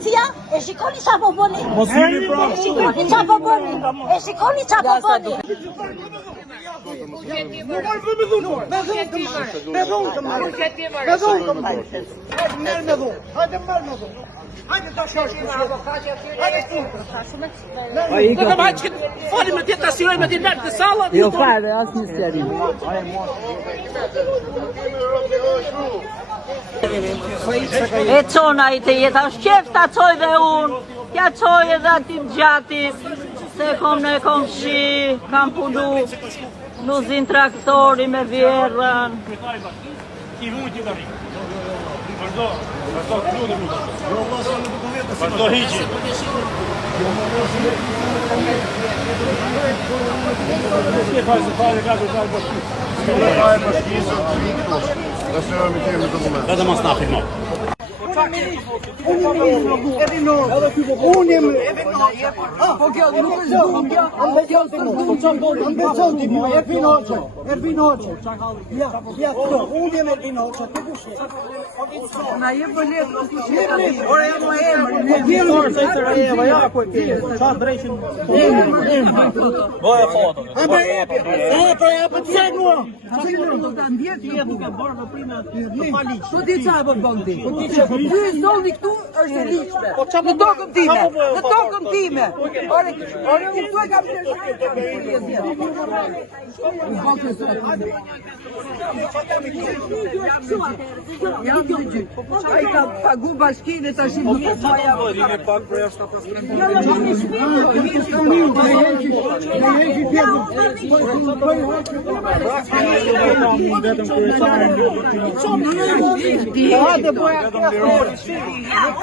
policia, e shikoni qa po bëni. Mos hyni pra. E shikoni qa po bëni. E shikoni qa po bëni. Fali me tjetë asiloj me tjetë mërë të salë. Jo fare, asë një seri. E qona i të jetë, është qef të qoj dhe unë, tja qoj edhe atim gjatit, se kom në komshi, kam punu, nuzin traktori me vjerën. Vazhdo hiqi. Edhe mos na filmo. Zoni këtu është e liqme, në tokën time, në tokën time. Ore, këtu e kam a i ka pagu bashkinë e të shimë në përfaja. Vetëm